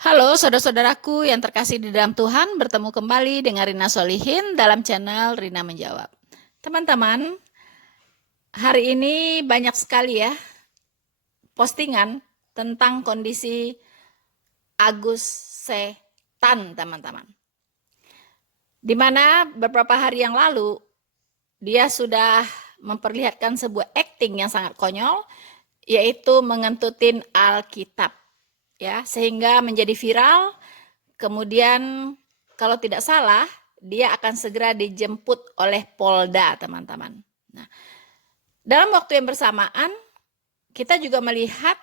Halo saudara-saudaraku yang terkasih di dalam Tuhan, bertemu kembali dengan Rina Solihin dalam channel Rina Menjawab. Teman-teman, hari ini banyak sekali ya postingan tentang kondisi Agus Setan, teman-teman. Di mana beberapa hari yang lalu dia sudah memperlihatkan sebuah acting yang sangat konyol, yaitu mengentutin Alkitab. Ya, sehingga menjadi viral. Kemudian kalau tidak salah, dia akan segera dijemput oleh Polda, teman-teman. Nah, dalam waktu yang bersamaan, kita juga melihat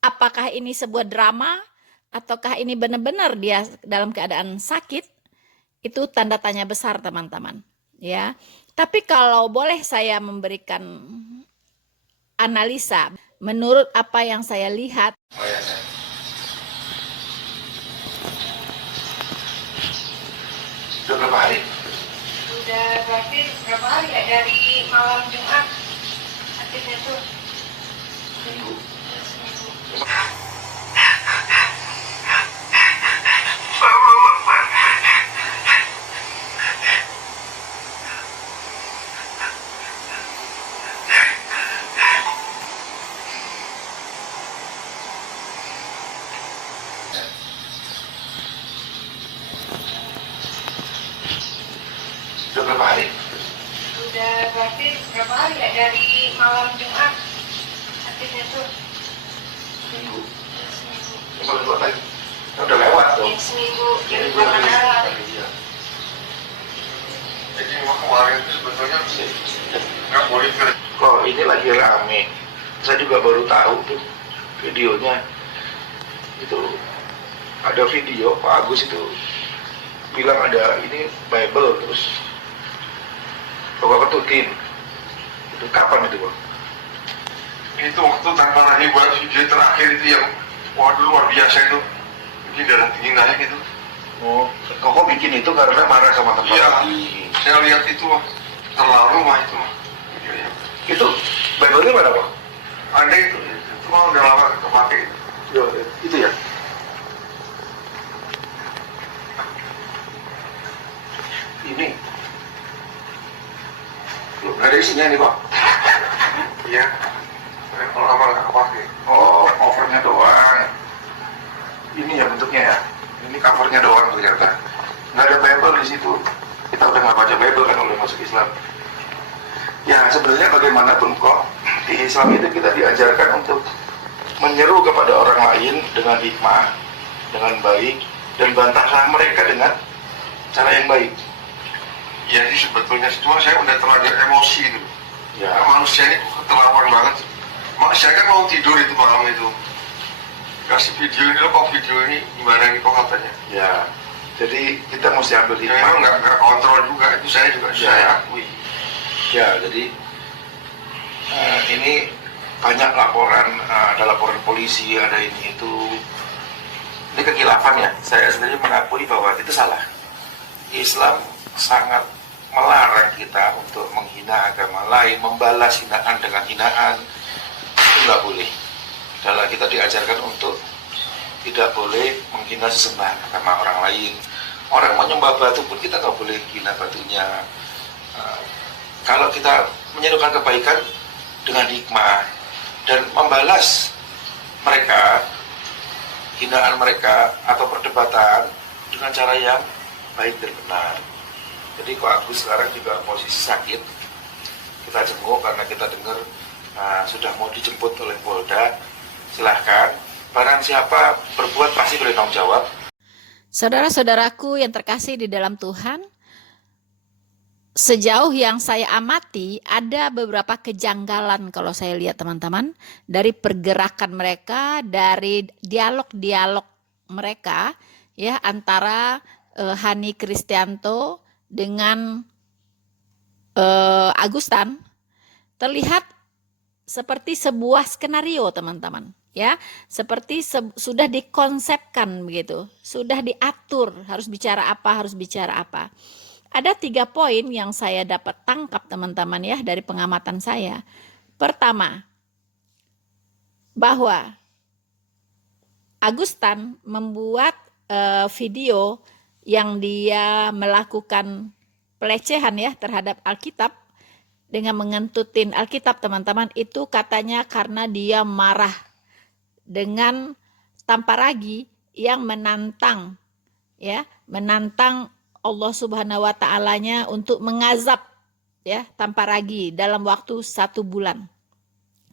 apakah ini sebuah drama ataukah ini benar-benar dia dalam keadaan sakit. Itu tanda tanya besar, teman-teman. Ya, tapi kalau boleh saya memberikan analisa menurut apa yang saya lihat. Udah berapa hari? Udah berarti berapa hari ya, dari malam Jumat akhirnya tuh Minggu. seminggu. Udah berapa hari? Udah berarti berapa hari ya, dari malam Jumat akhirnya tuh Minggu. seminggu. Kalau dua lagi, udah lewat dong. Ya, seminggu dari bulan darah. Iya. Jadi memang kemarin itu sebetulnya nggak boleh kerja. Kok ini lagi rame? Saya juga baru tahu tuh videonya. Itu ada video Pak Agus itu bilang ada ini Bible terus bawa ketutin. Itu kapan itu Bang? Itu waktu tanpa lagi buat video terakhir itu yang waduh luar biasa itu, bikin darah tinggi naik itu. Oh, kok bikin itu karena marah sama teman? Iya, saya lihat itu mah terlalu mah itu mah videonya. Itu Bible-nya mana Bang? Ada itu mah udah lama kepake itu. Yo, itu ya. Ini loh, nggak ada isinya nih Bang. Iya, saya kalau lama nggak kepake. Oh, covernya doang. Ini ya bentuknya ya. Ini covernya doang ternyata. Nggak ada Bible di situ. Kita udah nggak baca Bible kan udah masuk Islam. Ya sebenarnya bagaimanapun kok di Islam itu kita diajarkan untuk menyeru kepada orang lain dengan hikmah, dengan baik, dan bantahlah mereka dengan cara yang baik. Iya sih sebetulnya, cuma saya udah terlanjur emosi itu. Ya, Manusia ini keterlaluan banget. Saya kan mau tidur itu malam itu. Kasih video ini, lo kok video ini gimana nih kok katanya. ya. Jadi kita mesti ambil Ya hikmah. itu nggak kontrol juga, itu saya juga Ya. saya akui. Ya, jadi ini banyak laporan, ada laporan polisi, ada ini itu. Ini kekhilafan ya. Saya sendiri mengakui bahwa itu salah. Islam sangat melarang kita untuk menghina agama lain, membalas hinaan dengan hinaan. Itu nggak boleh. Dalam kita diajarkan untuk tidak boleh menghina sesembahan agama orang lain. Orang menyembah batu pun kita nggak boleh hina batunya. Kalau kita menyerukan kebaikan dengan hikmah dan membalas mereka, hinaan mereka atau perdebatan dengan cara yang baik dan benar. Jadi kok Agus sekarang juga posisi sakit, kita jenguk karena kita dengar sudah mau dijemput oleh Polda. Silahkan, barang siapa berbuat pasti bertanggung jawab. Saudara-saudaraku yang terkasih di dalam Tuhan, sejauh yang saya amati ada beberapa kejanggalan kalau saya lihat, teman-teman, dari pergerakan mereka, dari dialog-dialog mereka ya antara Hani Kristianto dengan Agustan. Terlihat seperti sebuah skenario, teman-teman, ya, seperti sudah dikonsepkan begitu, sudah diatur harus bicara apa. Ada 3 poin yang saya dapat tangkap, teman-teman, ya, dari pengamatan saya. Pertama, bahwa Agustan membuat video yang dia melakukan pelecehan ya terhadap Alkitab dengan mengentutin Alkitab, teman-teman, itu katanya karena dia marah dengan Tamparagi yang menantang Allah Subhanahu wa Ta'alanya untuk mengazab ya Tamparagi dalam waktu 1 bulan.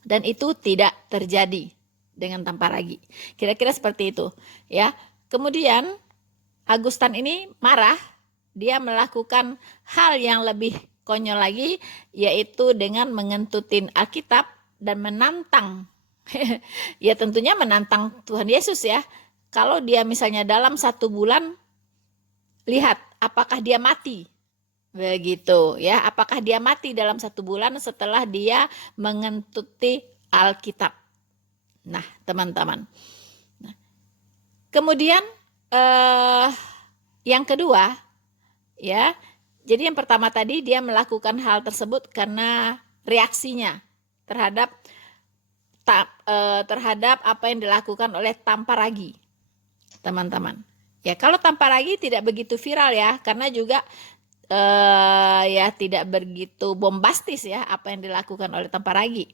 Dan itu tidak terjadi dengan Tamparagi. Kira-kira seperti itu ya. Kemudian Agustan ini marah, dia melakukan hal yang lebih konyol lagi, yaitu dengan mengentutin Alkitab dan menantang ya tentunya menantang Tuhan Yesus ya. Kalau dia misalnya dalam 1 bulan, lihat apakah dia mati. Begitu ya, apakah dia mati dalam 1 bulan setelah dia mengentuti Alkitab. Nah, teman-teman. Nah, kemudian yang kedua ya, jadi yang pertama tadi dia melakukan hal tersebut karena reaksinya terhadap apa yang dilakukan oleh Tamparagi, teman-teman. Ya, kalau Tamparagi tidak begitu viral ya, karena juga ya tidak begitu bombastis ya apa yang dilakukan oleh Tamparagi.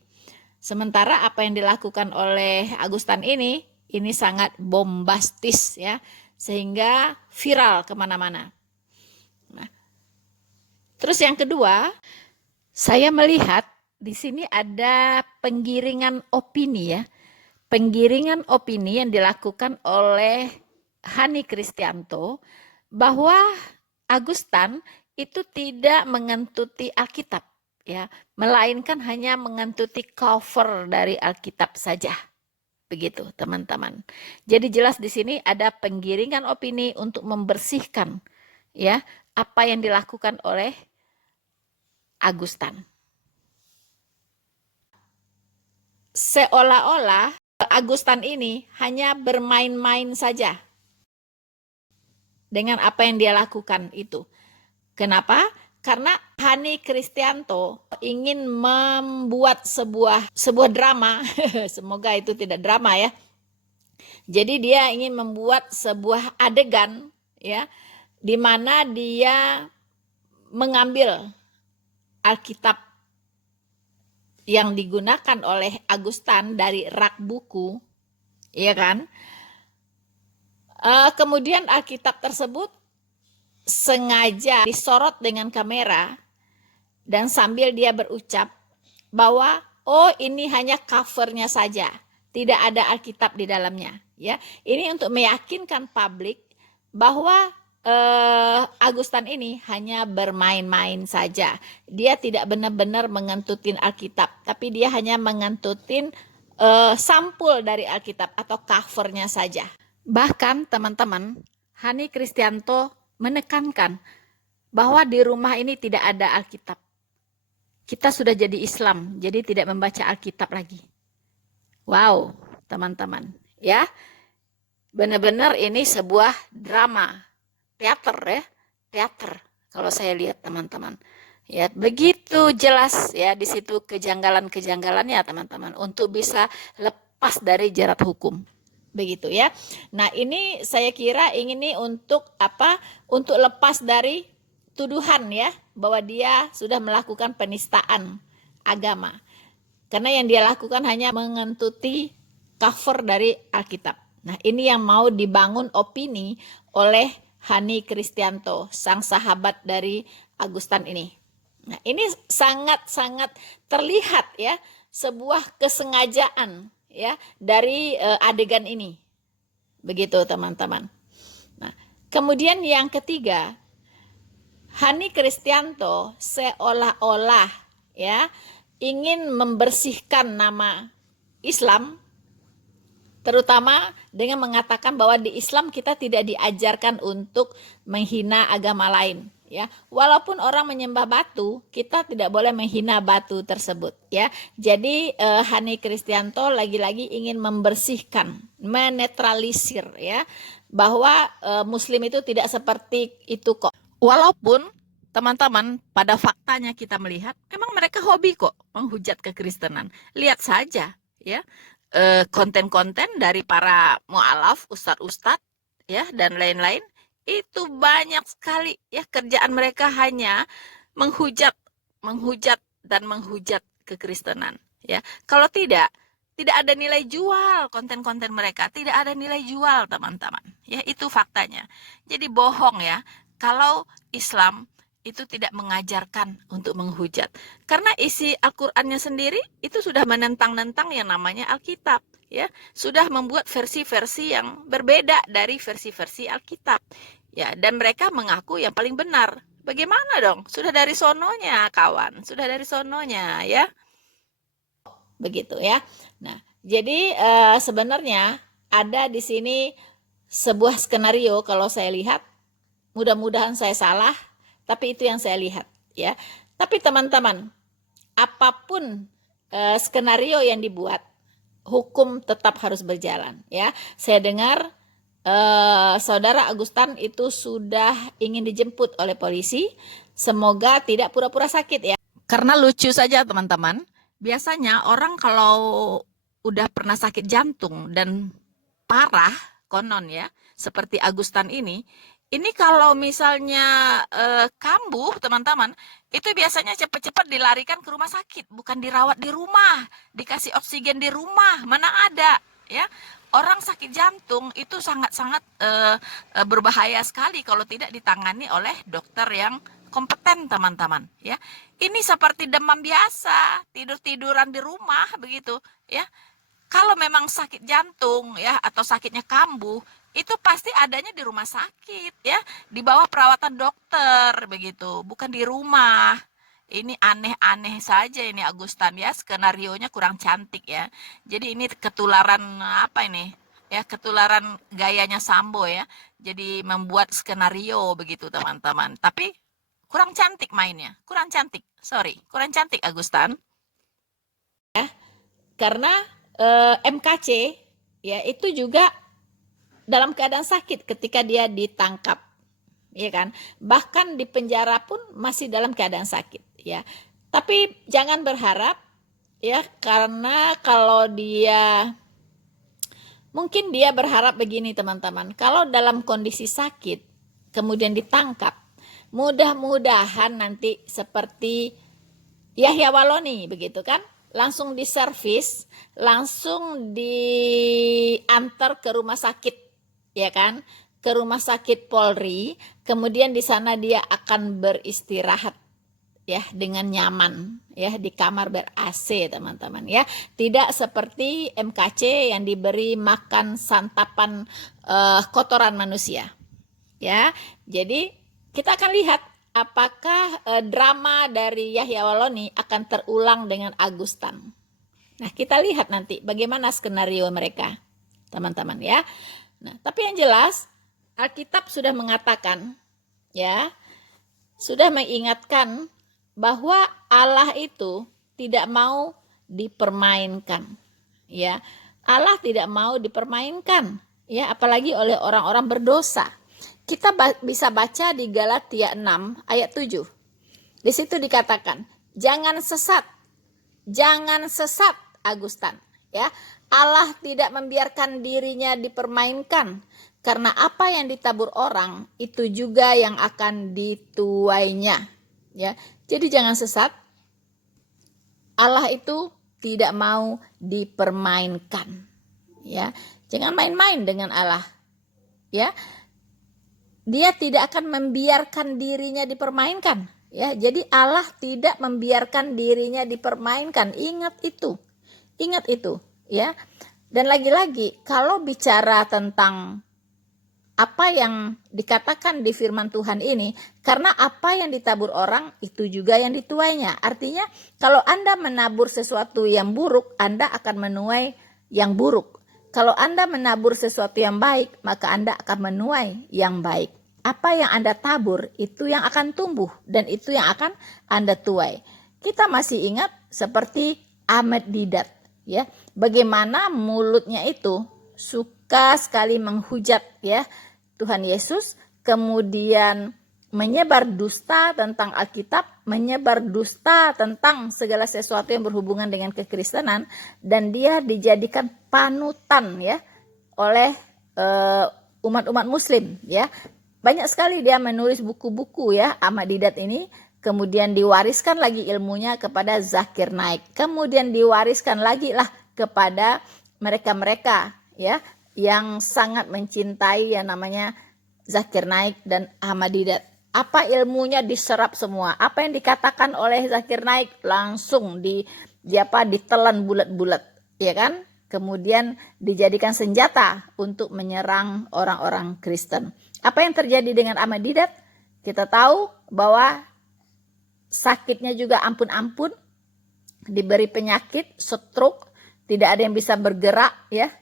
Sementara apa yang dilakukan oleh Agustan ini sangat bombastis ya, sehingga viral kemana-mana. Nah, terus yang kedua, saya melihat di sini ada penggiringan opini ya, penggiringan opini yang dilakukan oleh Hani Kristianto bahwa Agustan itu tidak mengentuti Alkitab ya, melainkan hanya mengentuti cover dari Alkitab saja. Begitu, teman-teman. Jadi jelas di sini ada penggiringan opini untuk membersihkan ya apa yang dilakukan oleh Agustan. Seolah-olah Agustan ini hanya bermain-main saja dengan apa yang dia lakukan itu. Kenapa? Karena Hani Kristianto ingin membuat sebuah drama, semoga itu tidak drama ya. Jadi dia ingin membuat sebuah adegan ya, di mana dia mengambil Alkitab yang digunakan oleh Agustan dari rak buku, ya kan? Kemudian Alkitab tersebut sengaja disorot dengan kamera dan sambil dia berucap bahwa oh ini hanya covernya saja, tidak ada Alkitab di dalamnya ya. Ini untuk meyakinkan publik bahwa Agustan ini hanya bermain-main saja. Dia tidak benar-benar mengentutin Alkitab, tapi dia hanya mengentutin sampul dari Alkitab atau covernya saja. Bahkan teman-teman, Hani Kristianto menekankan bahwa di rumah ini tidak ada Alkitab. Kita sudah jadi Islam, jadi tidak membaca Alkitab lagi. Wow, teman-teman, ya. Benar-benar ini sebuah drama, teater ya, teater. Kalau saya lihat teman-teman, ya begitu jelas ya di situ kejanggalan-kejanggalannya teman-teman untuk bisa lepas dari jerat hukum. Begitu ya. Nah, ini saya kira ini untuk apa? Untuk lepas dari tuduhan ya, bahwa dia sudah melakukan penistaan agama. Karena yang dia lakukan hanya mengentuti cover dari Alkitab. Nah, ini yang mau dibangun opini oleh Hani Kristianto, sang sahabat dari Agustan ini. Nah, ini sangat-sangat terlihat ya, sebuah kesengajaan ya dari adegan ini. Begitu teman-teman. Nah, kemudian yang ketiga, Hani Kristianto seolah-olah ya ingin membersihkan nama Islam, terutama dengan mengatakan bahwa di Islam kita tidak diajarkan untuk menghina agama lain. Ya, walaupun orang menyembah batu, kita tidak boleh menghina batu tersebut. Ya, jadi Hani Kristianto lagi-lagi ingin membersihkan, menetralisir, ya, bahwa Muslim itu tidak seperti itu kok. Walaupun teman-teman pada faktanya kita melihat, memang mereka hobi kok menghujat kekristenan. Lihat saja, ya, konten-konten dari para mualaf, ustadz-ustadz ya dan lain-lain, itu banyak sekali ya kerjaan mereka hanya menghujat, menghujat dan menghujat kekristenan ya. Kalau tidak ada nilai jual konten-konten mereka, tidak ada nilai jual teman-teman. Ya, itu faktanya. Jadi bohong ya kalau Islam itu tidak mengajarkan untuk menghujat. Karena isi Al-Qur'annya sendiri itu sudah menentang-nentang yang namanya Alkitab, ya. Sudah membuat versi-versi yang berbeda dari versi-versi Alkitab. Ya, dan mereka mengaku yang paling benar. Bagaimana dong? Sudah dari sononya, kawan. Sudah dari sononya, ya. Begitu ya. Nah, jadi sebenarnya ada di sini sebuah skenario kalau saya lihat, mudah-mudahan saya salah, tapi itu yang saya lihat ya. Tapi teman-teman, apapun skenario yang dibuat, hukum tetap harus berjalan ya. Saya dengar saudara Agustan itu sudah ingin dijemput oleh polisi. Semoga tidak pura-pura sakit ya. Karena lucu saja teman-teman. Biasanya orang kalau udah pernah sakit jantung dan parah, konon ya, seperti Agustan ini kalau misalnya kambuh teman-teman, itu biasanya cepat-cepat dilarikan ke rumah sakit, bukan dirawat di rumah, dikasih oksigen di rumah, mana ada ya. Orang sakit jantung itu sangat-sangat berbahaya sekali kalau tidak ditangani oleh dokter yang kompeten teman-teman ya. Ini seperti demam biasa, tidur-tiduran di rumah begitu ya. Kalau memang sakit jantung ya atau sakitnya kambuh, itu pasti adanya di rumah sakit ya, di bawah perawatan dokter begitu, bukan di rumah. Ini aneh-aneh saja ini Agustan ya, skenarionya kurang cantik ya. Jadi ini ketularan apa ini? Ya, ketularan gayanya Sambo ya. Jadi membuat skenario begitu teman-teman. Tapi kurang cantik mainnya, kurang cantik. Sorry, kurang cantik Agustan. Ya, karena MKC ya itu juga dalam keadaan sakit ketika dia ditangkap, ya kan? Bahkan di penjara pun masih dalam keadaan sakit, ya. Tapi jangan berharap, ya, karena kalau mungkin dia berharap begini teman-teman, kalau dalam kondisi sakit kemudian ditangkap, mudah-mudahan nanti seperti Yahya Waloni begitu kan? Langsung diservis, langsung diantar ke rumah sakit, ya kan? Ke rumah sakit Polri, kemudian di sana dia akan beristirahat ya dengan nyaman ya di kamar ber-AC teman-teman ya. Tidak seperti MKC yang diberi makan santapan kotoran manusia. Ya. Jadi kita akan lihat apakah drama dari Yahya Waloni akan terulang dengan Agustan. Nah, kita lihat nanti bagaimana skenario mereka, teman-teman ya. Nah, tapi yang jelas Alkitab sudah mengatakan ya, sudah mengingatkan bahwa Allah itu tidak mau dipermainkan. Ya. Allah tidak mau dipermainkan ya, apalagi oleh orang-orang berdosa. Kita bisa baca di Galatia 6 ayat 7. Di situ dikatakan, jangan sesat Agustan. Ya, Allah tidak membiarkan dirinya dipermainkan, karena apa yang ditabur orang itu juga yang akan dituainya. Ya, jadi jangan sesat. Allah itu tidak mau dipermainkan. Ya, jangan main-main dengan Allah. Ya. Dia tidak akan membiarkan dirinya dipermainkan, ya. Jadi Allah tidak membiarkan dirinya dipermainkan. Ingat itu, ya. Dan lagi-lagi, kalau bicara tentang apa yang dikatakan di firman Tuhan ini, karena apa yang ditabur orang itu juga yang dituainya. Artinya, kalau Anda menabur sesuatu yang buruk, Anda akan menuai yang buruk. Kalau Anda menabur sesuatu yang baik, maka Anda akan menuai yang baik. Apa yang Anda tabur, itu yang akan tumbuh, dan itu yang akan Anda tuai. Kita masih ingat seperti Ahmad Didat, ya, bagaimana mulutnya itu suka sekali menghujat ya Tuhan Yesus, kemudian menyebar dusta tentang Alkitab, menyebar dusta tentang segala sesuatu yang berhubungan dengan kekristenan, dan dia dijadikan panutan ya oleh umat-umat muslim ya. Banyak sekali dia menulis buku-buku ya, Ahmad Deedat ini, kemudian diwariskan lagi ilmunya kepada Zakir Naik, kemudian diwariskan lagi lah kepada mereka-mereka ya yang sangat mencintai yang namanya Zakir Naik dan Ahmad Deedat. Apa ilmunya diserap semua, apa yang dikatakan oleh Zakir Naik langsung ditelan bulat-bulat, ya kan? Kemudian dijadikan senjata untuk menyerang orang-orang Kristen. Apa yang terjadi dengan Ahmad Deedat? Kita tahu bahwa sakitnya juga ampun-ampun, diberi penyakit, stroke, tidak ada yang bisa bergerak ya,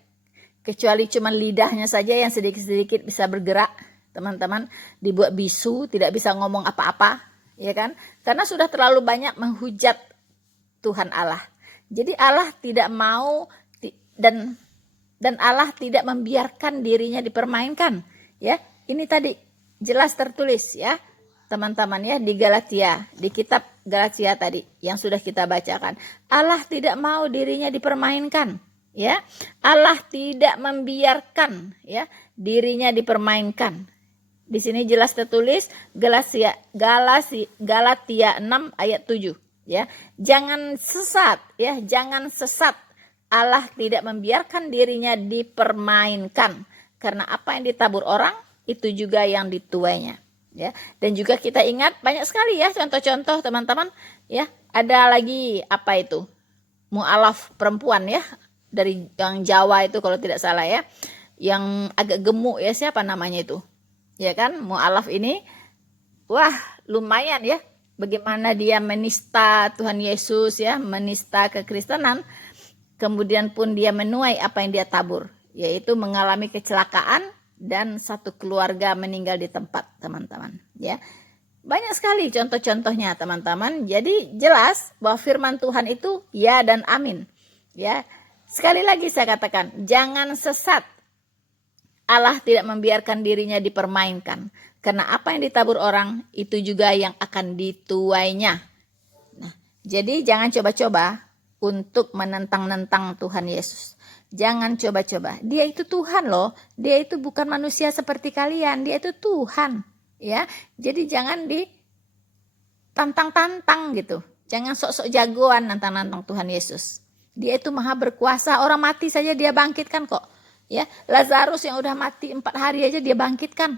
kecuali cuma lidahnya saja yang sedikit-sedikit bisa bergerak. Teman-teman, dibuat bisu, tidak bisa ngomong apa-apa, ya kan? Karena sudah terlalu banyak menghujat Tuhan Allah. Jadi Allah tidak mau dan Allah tidak membiarkan dirinya dipermainkan, ya. Ini tadi jelas tertulis ya, teman-teman ya, di Galatia, di kitab Galatia tadi yang sudah kita bacakan. Allah tidak mau dirinya dipermainkan, ya. Allah tidak membiarkan ya dirinya dipermainkan. Di sini jelas tertulis Galatia 6 ayat 7 ya. Jangan sesat ya, jangan sesat. Allah tidak membiarkan dirinya dipermainkan, karena apa yang ditabur orang itu juga yang dituainya ya. Dan juga kita ingat banyak sekali ya contoh-contoh teman-teman ya. Ada lagi apa itu? Mu'alaf perempuan ya, dari yang Jawa itu kalau tidak salah ya, yang agak gemuk ya, siapa namanya itu? Ya kan, mu'alaf ini wah lumayan ya, bagaimana dia menista Tuhan Yesus ya, menista kekristenan, kemudian pun dia menuai apa yang dia tabur, yaitu mengalami kecelakaan dan satu keluarga meninggal di tempat, teman-teman ya. Banyak sekali contoh-contohnya teman-teman. Jadi jelas bahwa firman Tuhan itu ya dan amin ya. Sekali lagi saya katakan, jangan sesat. Allah tidak membiarkan dirinya dipermainkan, karena apa yang ditabur orang itu juga yang akan dituainya. Nah, jadi jangan coba-coba untuk menentang-nentang Tuhan Yesus. Jangan coba-coba. Dia itu Tuhan loh. Dia itu bukan manusia seperti kalian. Dia itu Tuhan, ya. Jadi jangan ditantang-tantang gitu. Jangan sok-sok jagoan nantang-nantang Tuhan Yesus. Dia itu maha berkuasa. Orang mati saja dia bangkitkan kok. Ya, Lazarus yang udah mati 4 hari aja dia bangkitkan.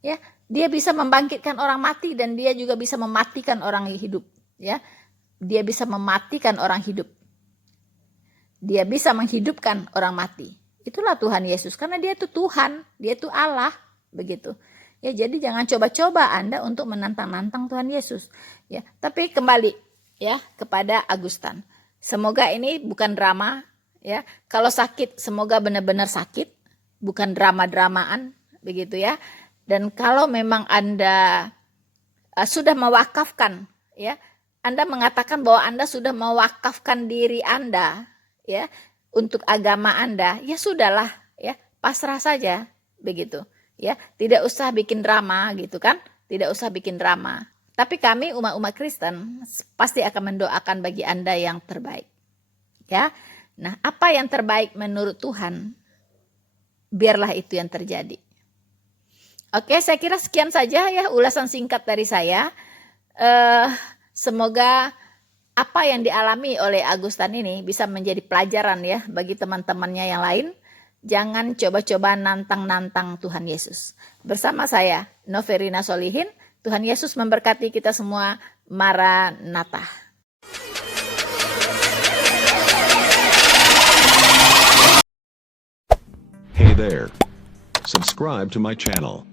Ya, dia bisa membangkitkan orang mati dan dia juga bisa mematikan orang hidup, ya. Dia bisa mematikan orang hidup. Dia bisa menghidupkan orang mati. Itulah Tuhan Yesus, karena dia itu Tuhan, dia itu Allah, begitu. Ya, jadi jangan coba-coba Anda untuk menantang-nantang Tuhan Yesus, ya. Tapi kembali ya kepada Agustan. Semoga ini bukan drama. Ya, kalau sakit semoga benar-benar sakit, bukan drama-dramaan begitu ya. Dan kalau memang Anda sudah mewakafkan ya, Anda mengatakan bahwa Anda sudah mewakafkan diri Anda ya untuk agama Anda, ya sudahlah ya, pasrah saja begitu ya. Tidak usah bikin drama gitu kan? Tidak usah bikin drama. Tapi kami umat-umat Kristen pasti akan mendoakan bagi Anda yang terbaik. Ya. Nah, apa yang terbaik menurut Tuhan, biarlah itu yang terjadi. Oke, saya kira sekian saja ya ulasan singkat dari saya. Semoga apa yang dialami oleh Agustan ini bisa menjadi pelajaran ya bagi teman-temannya yang lain. Jangan coba-coba nantang-nantang Tuhan Yesus. Bersama saya, Noverina Solihin, Tuhan Yesus memberkati kita semua. Maranatha. Hey there. Subscribe to my channel.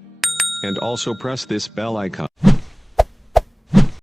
And also press this bell icon.